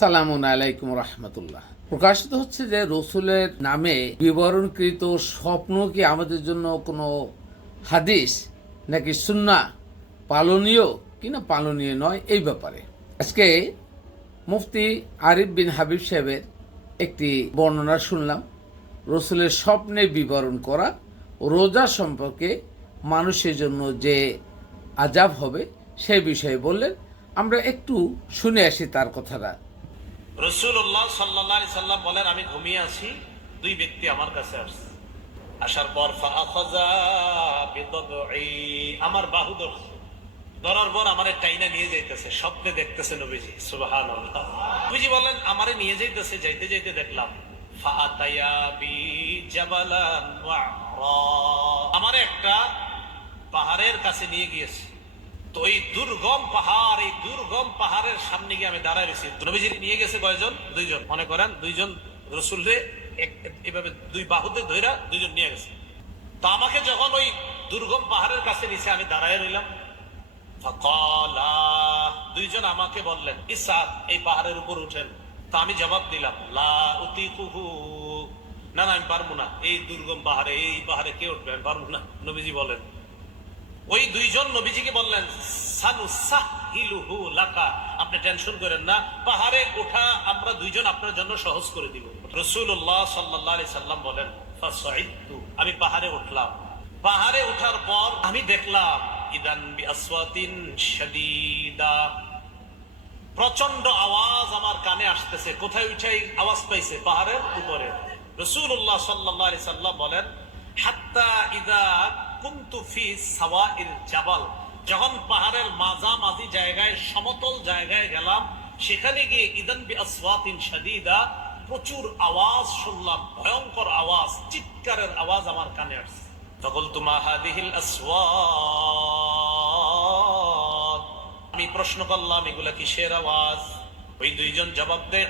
সালামুন আলাইকুম রহমতুল্লাহ। প্রকাশিত হচ্ছে যে রসুলের নামে বিবরণকৃত স্বপ্ন কি আমাদের জন্য কোনো হাদিস নাকি সুন্নাহ পালনীয় কিনা পালনীয় নয়, এই ব্যাপারে আজকে মুফতি আরিফ বিন হাবিব সাহেবের একটি বর্ণনা শুনলাম। রসুলের স্বপ্নে বিবরণ করা রোজা সম্পর্কে মানুষের জন্য যে আযাব হবে সেই বিষয়ে বললেন। আমরা একটু শুনে আসি তার কথাটা। রাসূলুল্লাহ সাল্লাল্লাহু আলাইহি সাল্লাম বলেন, আমি ঘুমিয়ে আছি, দুই ব্যক্তি আমার কাছে আসছে। আসার পর ফাআখাযা বিদবঈ, আমার বাহু ধরছে। ধরার পর আমারে টাইনা নিয়ে যাইতেছে, স্বপ্নে দেখতেছে নবীজি। সুবহানাল্লাহ। নবীজি বলেন, আমারে নিয়ে যাইতেছে, যাইতে যাইতে দেখলাম ফাআতায়া বি জাবালান ওয়া'রা, আমারে একটা পাহাড়ের কাছে নিয়ে গিয়েছে। তো এই দুর্গম পাহাড়ের সামনে গিয়ে আমি দাঁড়ায় রয়েছি। নবীজি নিয়ে গেছে কয়জন? দুইজন। মনে করেন দুইজন রসুলরে এভাবে দুই বাহুতে ধইরা দুইজন নিয়ে গেছে। তো আমাকে যখন ওই দুর্গম পাহাড়ের কাছে নিচে আমি দাঁড়ায় রইলাম, ফাকালা, দুইজন আমাকে বললেন, ইসআদ, এই পাহাড়ের উপর উঠেন। তো আমি জবাব দিলাম, লা উতিকুহু, না না, আমি পারবো না, এই দুর্গম পাহাড়ে, এই পাহাড়ে কে উঠবে, আমি পারবো না। নবীজি বলেন, ওই দুইজন নবীজিকে বললেন, সানুসাহিলুহু লাকা, আপনি টেনশন করেন না, পাহাড়ে ওঠা আমরা দুইজন আপনার জন্য সহজ করে দিব। রাসূলুল্লাহ সাল্লাল্লাহু আলাইহি সাল্লাম বলেন, ফাসাইদতু, আমি পাহাড়ে উঠলাম। পাহাড়ে ওঠার পর আমি দেখলাম ইদান বিআসওয়াতিন শাদীদা, প্রচন্ড আওয়াজ আমার কানে আসতেছে। কোথায় উঠাই আওয়াজ পাইছে? পাহাড়ের উপরে। রাসূলুল্লাহ সাল্লাল্লাহু আলাইহি সাল্লাম বলেন, হাত্তা ইদা কুনতু ফি সাওয়াইল জাবাল, যখন পাহাড়ের মাঝামাঝি জায়গায়, সমতল জায়গায় গেলাম, সেখানে গিয়ে ইদান বিআসওয়াতিন শাদীদা, প্রচুর আওয়াজ শুনলাম, ভয়ঙ্কর আওয়াজ, চিৎকারের আওয়াজ আমার কানে আসছে। ফাকুলতু মা হাদিহিল আসওয়াত, আমি প্রশ্ন করলাম, এগুলা কিসের আওয়াজ? ওই দুইজন জবাব দেয়,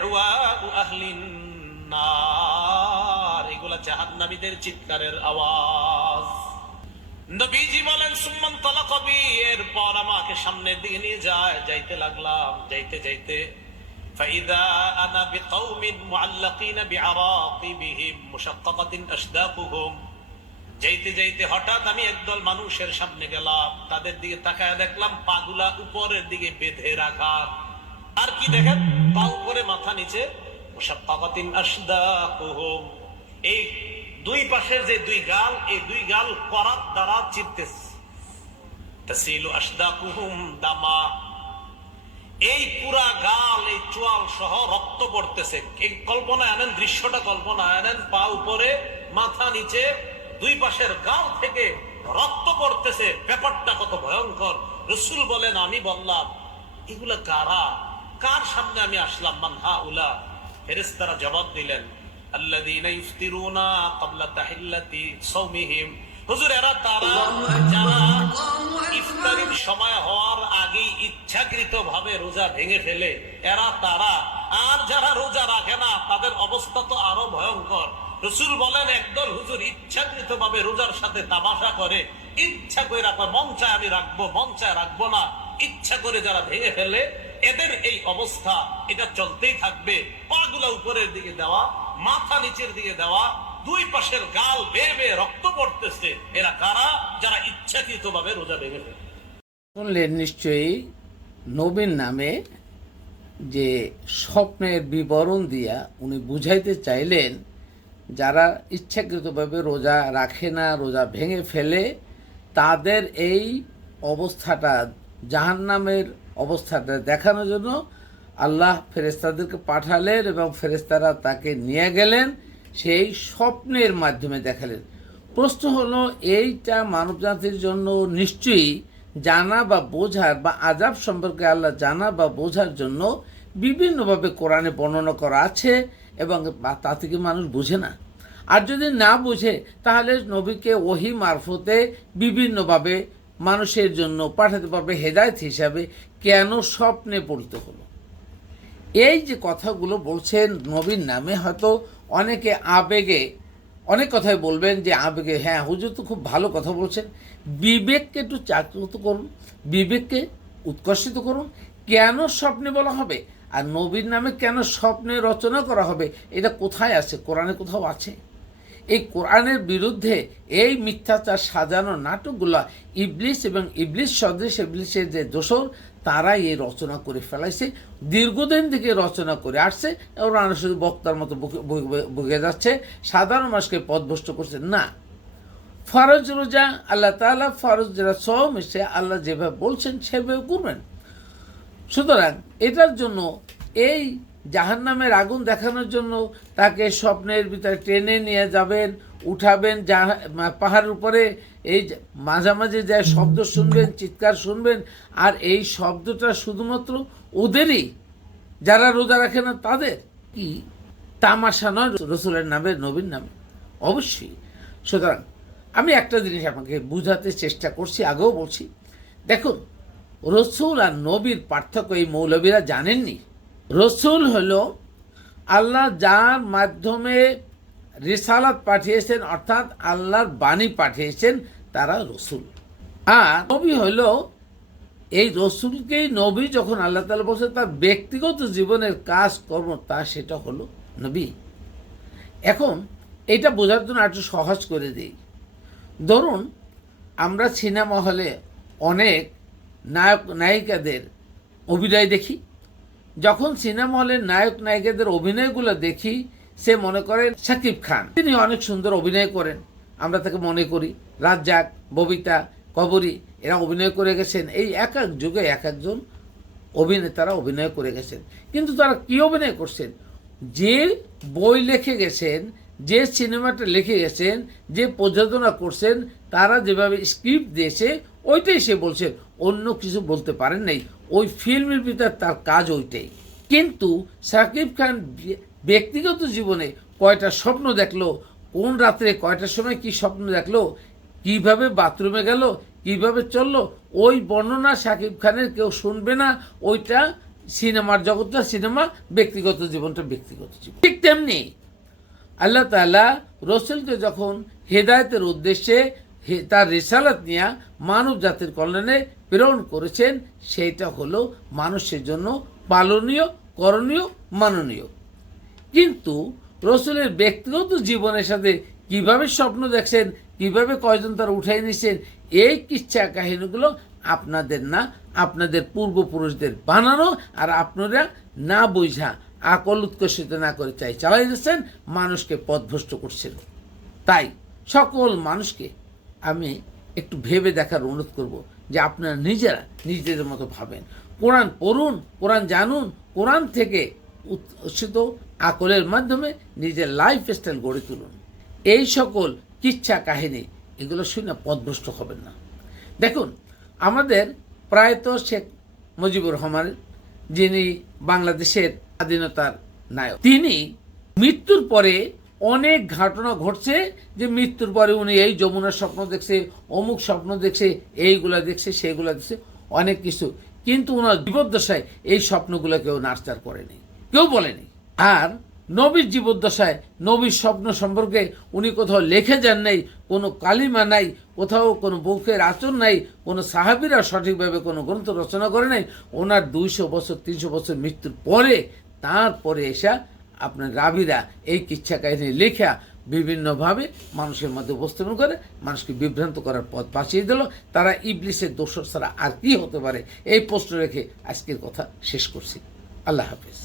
আহলিন নার, এগুলা জাহান্নামীদের চিৎকারের আওয়াজ। নবীজি বলেন, সুম্মান তালাকা বি, এরপর আমাকে সামনের দিকে নিয়ে যাইতে লাগলাম। যাইতে যাইতে ফাইদা আনা বিকাউমিন মুআল্লাকিনা বিআরাকিবিহিম মুশাক্কাকাতিন আশদাকুহুম, যাইতে যাইতে হঠাৎ আমি একদল মানুষের সামনে গেলাম, তাদের দিকে তাকায় দেখলাম পাগুলা উপরের দিকে বেঁধে রাখা। আর কি দেখেন? পা উপরে মাথা নিচে, মুশাক্কাকাতিন আশদাকুহুম, এই দুই পাশের যে দুই গাল, এই দুই গাল করাত দ্বারা চিপতেছে। তাসিলু আশদাকুহুম দামা, এই পুরা গাল, এই চোয়াল সহ রক্ত পড়তেছে। এই কল্পনা আনেন, দৃশ্যটা কল্পনা আনেন, পা উপরে মাথা নিচে, দুই পাশের গাল থেকে রক্ত পড়তেছে। ব্যাপারটা কত ভয়ঙ্কর! রাসূল বলেন, আমি বললাম, এগুলা কারা? কার সামনে আমি আসলাম? মান হাউলা? ফেরেশতারা জবাব দিলেন, আল্লাযীনা ইফতিরুনা ক্বাবলা তাহিল্লাতি সাওমিহিম, হুজুর, এরা তারা যারা ইফতারির সময় হওয়ার আগেই ইচ্ছাকৃতভাবে রোজা ভেঙে ফেলে, এরা তারা। আর যারা রোজা রাখে না, তাদের অবস্থা তো আরো ভয়ঙ্কর। রাসূল বলেন, একদল হুজুর ইচ্ছাকৃতভাবে রোজার সাথে তামাশা করে, ইচ্ছা করে রাখবে, মন চায় আমি রাখবো, মন চায় রাখবো না, ইচ্ছা করে যারা ভেঙে ফেলে, এদের এই অবস্থা, এটা চলতেই থাকবে। পাগুলা উপরের দিকে দেওয়া, মাথা নিচের দিকে দেওয়া, দুই পাশের গাল বেয়ে বেয়ে রক্ত পড়তেছে। এরা কারা? যারা ইচ্ছাকৃতভাবে রোজা ভেঙে ফেলে। শুনলেন নিশ্চয়ই নবীর নামে যে স্বপ্নের বিবরণ দিয়া উনি বুঝাইতে চাইলেন, যারা ইচ্ছাকৃতভাবে রোজা রাখে না, রোজা ভেঙে ফেলে, তাদের এই অবস্থাটা, জাহান্নামের অবস্থাটা দেখানোর জন্য আল্লাহ ফেরেশতাদেরকে পাঠালেন এবং ফেরেশতারা তাকে নিয়ে গেলেন, সেই স্বপ্নের মাধ্যমে দেখালেন। প্রশ্ন হলো, এইটা মানবজাতির জন্য নিশ্চয়ই জানা বা বোঝার, বা আযাব সম্পর্কে আল্লাহ জানা বা বোঝার জন্য বিভিন্নভাবে কোরআনে বর্ণনা করা আছে, এবং তা থেকে মানুষ বুঝে না। আর যদি না বুঝে, তাহলে নবীকে ওহী মারফতে বিভিন্নভাবে মানুষের জন্য পাঠাতে পারবে হেদায়েত হিসাবে। কেন স্বপ্নে পড়তে হলো? এই যে কথাগুলো বলছেন নবীর নামে, হয়তো অনেকে আবেগে অনেক কথাই বলবেন, যে আবেগে, হ্যাঁ হুজুর তো খুব ভালো কথা বলছেন। বিবেককে একটু জাগ্রত করুন, বিবেককে উৎকর্ষিত করুন। কেন স্বপ্নে বলা হবে? আর নবীর নামে কেন স্বপ্নে রচনা করা হবে, এটা কোথায় আছে? কোরআনে কোথাও আছে? এই কোরআনের বিরুদ্ধে এই মিথ্যাচার সাজানো নাটকগুলা ইবলিস এবং ইবলিস সদৃশ ইবলিসের যে দোসর, তারাই এই রচনা করে ফেলাইছে, দীর্ঘদিন থেকে রচনা করে আসছে। ওরা শুধু বক্তার মতো বুকে যাচ্ছে, সাধারণ মানুষকে পথভ্রষ্ট করছে না। ফরজ রোজা আল্লাহ তাআলা ফরজ যারা সওম এসে আল্লাহ যেভাবে বলছেন সেভাবে করবেন। সুতরাং এটার জন্য এই জাহান্নামের আগুন দেখানোর জন্য তাকে স্বপ্নের ভিতরে টেনে নিয়ে যাবেন, উঠাবেন, পাহাড়ের উপরে এই মাঝামাঝি যায় শব্দ শুনবেন, চিৎকার শুনবেন, আর এই শব্দটা শুধুমাত্র ওদেরই, যারা রোজা রাখে না তাদের। কি তামাশা নয় রসুলের নামে, নবীর নামে, অবশ্যই। সুতরাং আমি একটা জিনিস আপনাকে বুঝাতে চেষ্টা করছি, আগেও বলছি, দেখুন রসুল আর নবীর পার্থক্য এই মৌলবীরা জানেননি। রসুল হলো আল্লাহ যার মাধ্যমে রিসালাত পাঠিয়েছেন, অর্থাৎ আল্লাহর বাণী পাঠিয়েছেন, তারা রসুল। আর নবী হলো এই রসুলকেই নবী যখন আল্লাহ তাআলা বলছেন তার ব্যক্তিগত জীবনের কাজ কর্ম, তা সেটা হলো নবী। এখন এটা বোঝার জন্য একটু সহজ করে দিই। ধরুন আমরা সিনেমা হলে অনেক নায়ক নায়িকাদের অভিনয় দেখি। যখন সিনেমা হলের নায়ক নায়িকাদের অভিনয়গুলো দেখি, সে মনে করেন শাকিব খান, তিনি অনেক সুন্দর অভিনয় করেন, আমরা তাকে মনে করি। রাজ্জাক, ববিতা, কবরী এরা অভিনয় করে গেছেন। এই এক এক যুগে এক একজন অভিনেতারা অভিনয় করে গেছেন। কিন্তু তারা কী অভিনয় করছেন? যে বই লিখে গেছেন, যে সিনেমাটা লিখে গেছেন, যে প্রযোজনা করছেন, তারা যেভাবে স্ক্রিপ্ট দিয়েছে ওইটাই সে বলছেন, অন্য কিছু বলতে পারেন নাই। ওই ফিল্মের ভিতর তার কাজ ওইটাই। কিন্তু শাকিব খান ব্যক্তিগত জীবনে কয়টা স্বপ্ন দেখলো, কোন রাত্রে কয়টার সময় কি স্বপ্ন দেখলো, কিভাবে বাথরুমে গেল, কিভাবে চললো, ওই বর্ণনা শাকিব খানের কেউ শুনবে না। ওইটা সিনেমার জগৎটা সিনেমা, ব্যক্তিগত জীবনটা ব্যক্তিগত জীবন। ঠিক তেমনি আল্লাহ তাআলা রসুলকে যখন হেদায়েতের উদ্দেশ্যে তার রিসালাত নিয়ে মানব জাতির কল্যাণে প্রেরণ করেছেন, সেইটা হলো মানুষের জন্য পালনীয়, করণীয়, মাননীয়। কিন্তু রসুলের ব্যক্তিগত জীবনের সাথে কিভাবে স্বপ্ন দেখছেন, কিভাবে কয়জন তারা উঠাই নিছেন, এই কিচ্ছা কাহিনীগুলো আপনাদের না, আপনাদের পূর্বপুরুষদের বানানো, আর আপনারা না বুঝা আকল উৎকর্ষিত না করে চালাই যাচ্ছেন, মানুষকে পথভ্রষ্ট করছেন। তাই সকল মানুষকে আমি একটু ভেবে দেখার অনুরোধ করব যে আপনারা নিজেরা নিজেদের মতো ভাবেন, কোরআন পড়ুন, কোরআন জানুন, কোরআন থেকে উৎসিত আকলের মাধ্যমে নিজের লাইফ স্টাইল গড়ে তুলুন। এই সকল কিচ্ছা কাহিনী এগুলো শুনে পথভ্রষ্ট হবেন না। দেখুন আমাদের প্রায়ত শেখ মুজিবুর রহমান, যিনি বাংলাদেশের স্বাধীনতার নায়ক, তিনি মৃত্যুর পরে অনেক ঘটনা ঘটছে যে মৃত্যুর পরে উনি এই যমুনার স্বপ্ন দেখছে, অমুক স্বপ্ন দেখছে, এইগুলা দেখছে, সেইগুলা দেখছে, অনেক কিছু। কিন্তু ওনার জীবদ্দশায় এই স্বপ্নগুলো কেউ নার্চার করেনি, কেউ বলেনি। আর নবীর জীবদ্দশায় নবীর স্বপ্ন সম্পর্কে উনি কোথাও লিখে যান নাই, কোনো কালিমা নাই, কোথাও কোনো বুকের আচর নাই, কোনো সাহাবীরা সঠিকভাবে কোনো গ্রন্থ রচনা করে নাই। ওনার 200 বছর 300 বছর মৃত্যুর পরে তারপরে এসা আপনার রাবিরা এই কিচ্ছা কাহিনী লেখা বিভিন্নভাবে মানুষের মধ্যে উপস্থাপন করে মানুষকে বিভ্রান্ত করার পথ বাঁচিয়ে দিল। তারা ইবলিসের দোসর ছাড়া আর কি হতে পারে? এই প্রশ্ন রেখে আজকের কথা শেষ করছি। আল্লাহ হাফেজ।